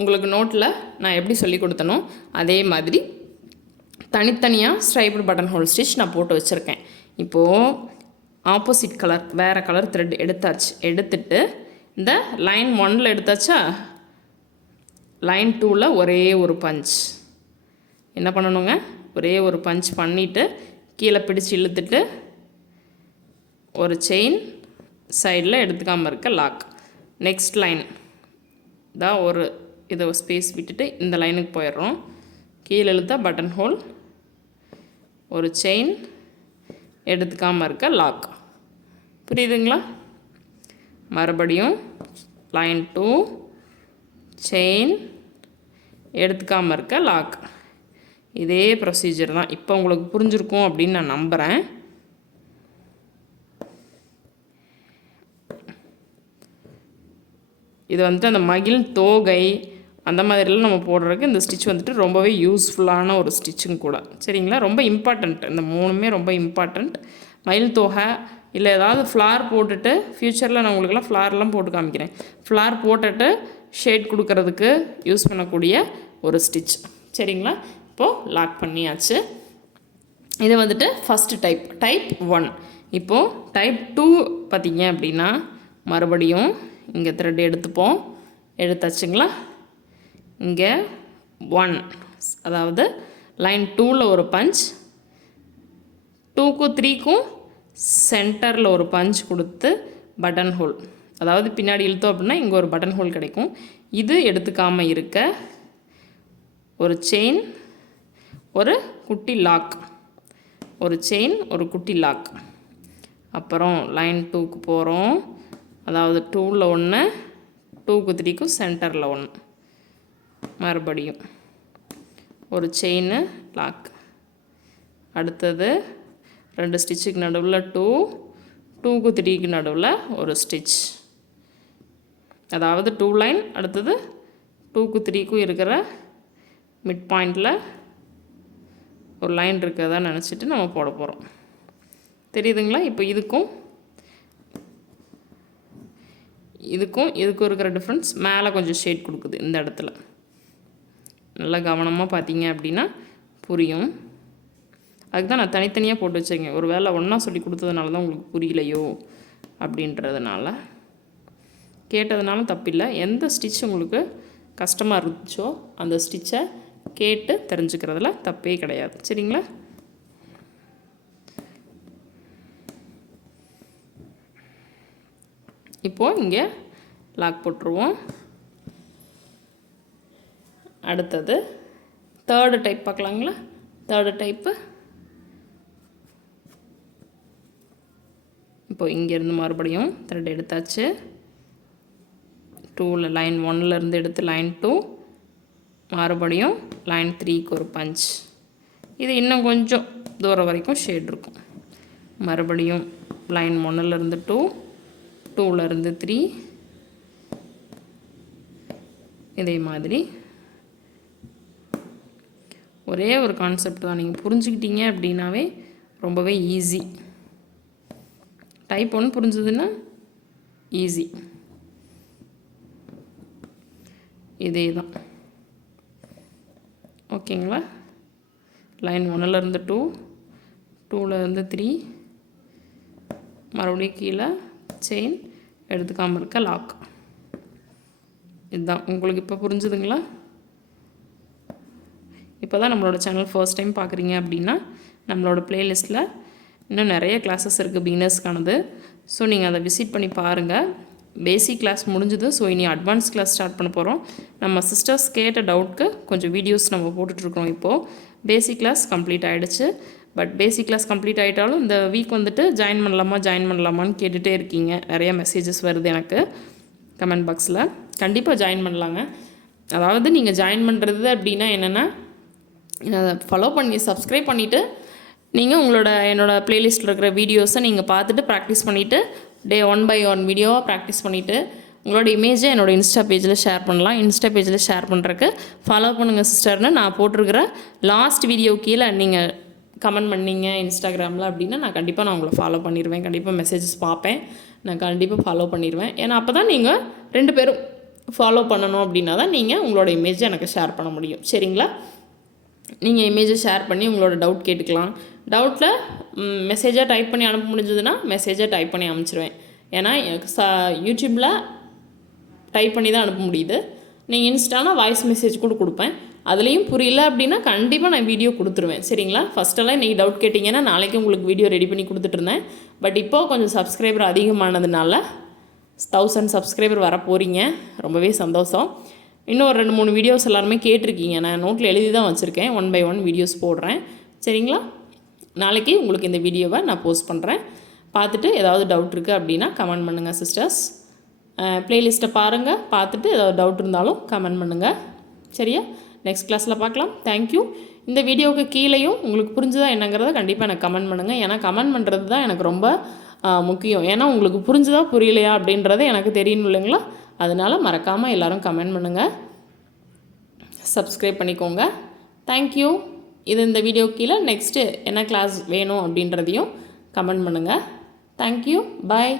உங்களுக்கு நோட்டில் நான் எப்படி சொல்லி கொடுத்தனோ அதே மாதிரி தனித்தனியாக ஸ்ட்ரைப்டு பட்டன் ஹோல் ஸ்டிச் நான் போட்டு வச்சுருக்கேன். இப்போது ஆப்போசிட் கலர் வேறு கலர் த்ரெட் எடுத்துட்டு இந்த லைன் 1 எடுத்தாச்சா, லைன் 2 ஒரே ஒரு பஞ்ச் என்ன பண்ணணுங்க, ஒரே ஒரு பஞ்ச் பண்ணிவிட்டு கீழே பிடிச்சி இழுத்துட்டு ஒரு செயின் சைடில் எடுத்துக்காமல் இருக்க லாக். நெக்ஸ்ட் லைன் தான் ஒரு இதை ஸ்பேஸ் விட்டுட்டு இந்த லைனுக்கு போயிடுறோம். கீழே இழுத்தா பட்டன் ஹோல், ஒரு செயின், எடுத்துக்காமல் இருக்க லாக். புரியுதுங்களா? மறுபடியும் லைன் 2 செயின், எடுத்துக்காமல் இருக்க லாக். இதே ப்ரொசீஜர் தான். இப்போ உங்களுக்கு புரிஞ்சிருக்கும் அப்படின்னு நான் நம்புகிறேன். இது வந்துட்டு அந்த மகிழ் தோகை அந்த மாதிரிலாம் நம்ம போடுறதுக்கு இந்த ஸ்டிச் வந்துட்டு ரொம்பவே யூஸ்ஃபுல்லான ஒரு ஸ்டிச்சும் கூட. சரிங்களா? ரொம்ப இம்பார்ட்டண்ட். இந்த 3மே ரொம்ப இம்பார்ட்டண்ட். மயில் தோகை இல்லை ஏதாவது ஃப்ளார் போட்டுட்டு ஃப்யூச்சரில் நான் உங்களுக்கெல்லாம் ஃப்ளார்லாம் போட்டு காமிக்கிறேன். ஃப்ளார் போட்டுட்டு ஷேட் கொடுக்கறதுக்கு யூஸ் பண்ணக்கூடிய ஒரு ஸ்டிச். சரிங்களா? இப்போது லாக் பண்ணியாச்சு. இது வந்துட்டு ஃபஸ்ட்டு டைப் 1. இப்போது டைப் 2 பார்த்திங்க அப்படின்னா மறுபடியும் இங்கே த்ரெட் எடுத்துப்போம். எடுத்தாச்சுங்களா? இங்கே 1 அதாவது லைன் 2 ஒரு பஞ்ச், 2க்கும் 3க்கும் சென்டரில் ஒரு பஞ்ச் கொடுத்து பட்டன் ஹோல், அதாவது பின்னாடி இழுத்தோம் அப்படின்னா இங்கே ஒரு பட்டன் ஹோல் கிடைக்கும். இது எடுத்துக்காமல் இருக்க ஒரு செயின், ஒரு குட்டி லாக், ஒரு செயின், ஒரு குட்டி லாக். அப்புறம் லைன் 2க்கு போகிறோம். அதாவது 2ல் 1, 2க்கு 3க்கும் சென்டரில் 1. மறுபடியும் ஒரு செயின் லாக். அடுத்தது 2 ஸ்டிச்சுக்கு நடுவில் 2, 2க்கு 3க்கு நடுவில் ஒரு ஸ்டிச். அதாவது 2 லைன், அடுத்தது 2க்கு 3க்கும் இருக்கிற மிட் பாயிண்டில் ஒரு லைன் இருக்கிறதா நினச்சிட்டு நம்ம போட போகிறோம். தெரியுதுங்களா? இப்போ இதுக்கும் இருக்கிற டிஃப்ரென்ஸ் மேலே கொஞ்சம் ஷேட் கொடுக்குது இந்த இடத்துல. நல்லா கவனமாக பார்த்தீங்க அப்படின்னா புரியும். அதுக்கு தான் நான் தனித்தனியாக போட்டு வச்சுருக்கேன். ஒரு வேளை ஒன்றா சொல்லி கொடுத்ததுனால தான் உங்களுக்கு புரியலையோ அப்படின்றதுனால. கேட்டதுனாலும் தப்பில்லை. எந்த ஸ்டிச் உங்களுக்கு கஷ்டமாக இருந்துச்சோ அந்த ஸ்டிச்சை கேட்டு தெரிஞ்சுக்கிறதுல தப்பே கிடையாது. சரிங்களா? இப்போது இங்கே லாக் போட்டுருவோம். அடுத்தது தேர்டு டைப் பார்க்கலாங்களா? தேர்டு டைப்பு இப்போது இங்கேருந்து மறுபடியும் த்ரெட் எடுத்தாச்சு. 2ல் லைன் 1லேருந்து எடுத்து லைன் 2, மறுபடியும் லைன் 3க்கு ஒரு பஞ்ச். இது இன்னும் கொஞ்சம் தூரம் வரைக்கும் ஷேட் இருக்கும். மறுபடியும் லைன் 1லேருந்து 2, 2லேருந்து 3, இதே மாதிரி ஒரே ஒரு கான்செப்ட் தான். நீங்கள் புரிஞ்சுக்கிட்டீங்க அப்படின்னாவே ரொம்பவே ஈஸி. Type 1 புரிஞ்சதுன்னா easy. இதே தான். ஓகேங்களா? லைன் 1லேருந்து 2, 2லேருந்து 3, மறுபடியும் கீழே செயின், எடுத்துக்காமல் இருக்க லாக். இதுதான். உங்களுக்கு இப்போ புரிஞ்சுதுங்களா? இப்போ தான் நம்மளோட சேனல் ஃபர்ஸ்ட் டைம் பார்க்குறீங்க அப்படின்னா நம்மளோட ப்ளேலிஸ்ட்டில் இன்னும் நிறைய கிளாஸஸ் இருக்குது பிகினர்ஸ்க்கானது. ஸோ நீங்கள் அதை விசிட் பண்ணி பாருங்கள். பேசிக் கிளாஸ் முடிஞ்சுது. ஸோ இனி அட்வான்ஸ் கிளாஸ் ஸ்டார்ட் பண்ண போகிறோம். நம்ம சிஸ்டர்ஸ் கேட்ட டவுட்க்கு கொஞ்சம் வீடியோஸ் நம்ம போட்டுட்ருக்கோம். இப்போது பேசிக் கிளாஸ் கம்ப்ளீட் ஆகிடுச்சு. பட் பேசிக் கிளாஸ் கம்ப்ளீட் ஆகிட்டாலும் இந்த வீக் வந்துட்டு ஜாயின் பண்ணலாமான்னு கேட்டுகிட்டே இருக்கீங்க. நிறைய மெசேஜஸ் வருது எனக்கு கமெண்ட் பாக்ஸில். கண்டிப்பாக ஜாயின் பண்ணலாங்க. அதாவது நீங்கள் ஜாயின் பண்ணுறது அப்படின்னா என்னென்னா, ஃபாலோ பண்ணி சப்ஸ்கிரைப் பண்ணிவிட்டு நீங்கள் என்னோடய ப்ளேலிஸ்ட்டில் இருக்கிற வீடியோஸை நீங்கள் பார்த்துட்டு ப்ராக்டிஸ் பண்ணிவிட்டு டே 1 by 1 வீடியோவாக ப்ராக்டிஸ் பண்ணிவிட்டு உங்களோட இமேஜை என்னோடய இன்ஸ்டா பேஜில் ஷேர் பண்ணலாம். இன்ஸ்டா பேஜில் ஷேர் பண்ணுறதுக்கு ஃபாலோ பண்ணுங்கள் சிஸ்டர்னு நான் போட்டிருக்கிற லாஸ்ட் வீடியோ கீழே நீங்கள் கமெண்ட் பண்ணிங்க இன்ஸ்டாகிராமில் அப்படின்னா நான் உங்களை ஃபாலோ பண்ணிடுவேன். கண்டிப்பாக மெசேஜஸ் பார்ப்பேன். நான் கண்டிப்பாக ஃபாலோ பண்ணிடுவேன். ஏன்னா அப்போ தான் நீங்கள் 2 பேரும் ஃபாலோ பண்ணணும் அப்படின்னா தான் நீங்கள் உங்களோட இமேஜை எனக்கு ஷேர் பண்ண முடியும். சரிங்களா? நீங்கள் இமேஜை ஷேர் பண்ணி உங்களோட டவுட் கேட்டுக்கலாம். டவுட்டில் மெசேஜாக டைப் பண்ணி அனுப்ப முடிஞ்சதுன்னா மெசேஜாக டைப் பண்ணி அனுப்பிச்சிடுவேன். ஏன்னா யூடியூப்பில் டைப் பண்ணி தான் அனுப்ப முடியுது. நீங்கள் இன்ஸ்டானா வாய்ஸ் மெசேஜ் கூட கொடுப்பேன். அதுலேயும் புரியல அப்படின்னா கண்டிப்பாக நான் வீடியோ கொடுத்துருவேன். சரிங்களா? ஃபஸ்ட்டெல்லாம் இன்றைக்கி டவுட் கேட்டிங்கன்னா நாளைக்கு உங்களுக்கு வீடியோ ரெடி பண்ணி கொடுத்துட்ருந்தேன். பட் இப்போது கொஞ்சம் சப்ஸ்கிரைபர் அதிகமானதுனால 1000 சப்ஸ்கிரைபர் வர போகிறீங்க. ரொம்பவே சந்தோஷம். இன்னும் ஒரு 2-3 வீடியோஸ் எல்லாருமே கேட்டிருக்கீங்க. நான் நோட்டில் எழுதி தான் வச்சுருக்கேன். 1 by 1 வீடியோஸ் போடுறேன். சரிங்களா? நாளைக்கு உங்களுக்கு இந்த வீடியோவை நான் போஸ்ட் பண்ணுறேன். பார்த்துட்டு ஏதாவது டவுட் இருக்குது அப்படின்னா கமெண்ட் பண்ணுங்கள் சிஸ்டர்ஸ். ப்ளேலிஸ்ட்டை பாருங்கள். பார்த்துட்டு ஏதாவது டவுட் இருந்தாலும் கமெண்ட் பண்ணுங்கள். சரியா? நெக்ஸ்ட் கிளாஸில் பார்க்கலாம். தேங்க்யூ. இந்த வீடியோவுக்கு கீழேயும் உங்களுக்கு புரிஞ்சுதா என்னங்கிறத கண்டிப்பாக எனக்கு கமெண்ட் பண்ணுங்கள். ஏன்னா கமெண்ட் பண்ணுறது தான் எனக்கு ரொம்ப முக்கியம். ஏன்னா உங்களுக்கு புரிஞ்சுதா புரியலையா அப்படின்றத எனக்கு தெரியணும் இல்லைங்களா? அதனால் மறக்காமல் எல்லோரும் கமெண்ட் பண்ணுங்கள். சப்ஸ்கிரைப் பண்ணிக்கோங்க. தேங்க்யூ. இந்த வீடியோ கீழே நெக்ஸ்ட்டு என்ன கிளாஸ் வேணும் அப்படின்றதையும் கமெண்ட் பண்ணுங்கள். தேங்க்யூ. பாய்.